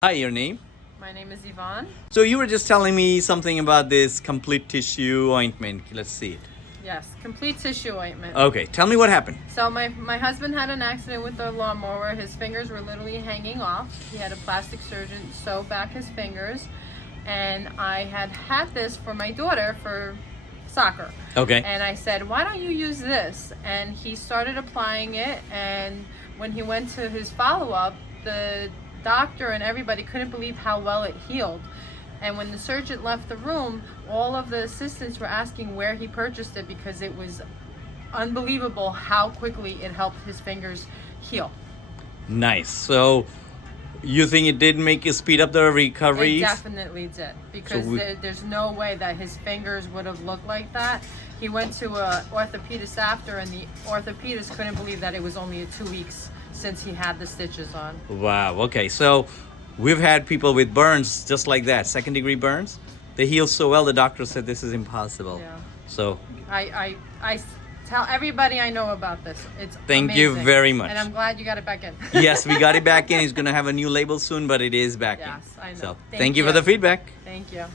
Hi, your name? My name is Yvonne. So you were just telling me something about this complete tissue ointment. Let's see it. Yes, complete tissue ointment. Okay, tell me what happened. So my husband had an accident with the lawnmower. His fingers were literally hanging off. He had a plastic surgeon sew back his fingers. And I had this for my daughter for soccer. Okay. And I said, why don't you use this? And he started applying it. And when he went to his follow-up, the doctor and everybody couldn't believe how well it healed. And when the surgeon left the room, all of the assistants were asking where he purchased it because it was unbelievable how quickly it helped his fingers heal. Nice. So you think it did make you speed up the recovery? It definitely did, because there's no way that his fingers would have looked like that. He went to a orthopedist after, and the orthopedist couldn't believe that it was only 2 weeks since he had the stitches on. Wow. Okay. So we've had people with burns just like that, second-degree burns. They heal so well, the doctor said this is impossible. Yeah. So I tell everybody I know about this. It's thank you amazing. very much. And I'm glad you got it back in. Yes, we got it back in. He's going to have a new label soon, but it is back in. Yes, I know. So thank you for the feedback. Thank you.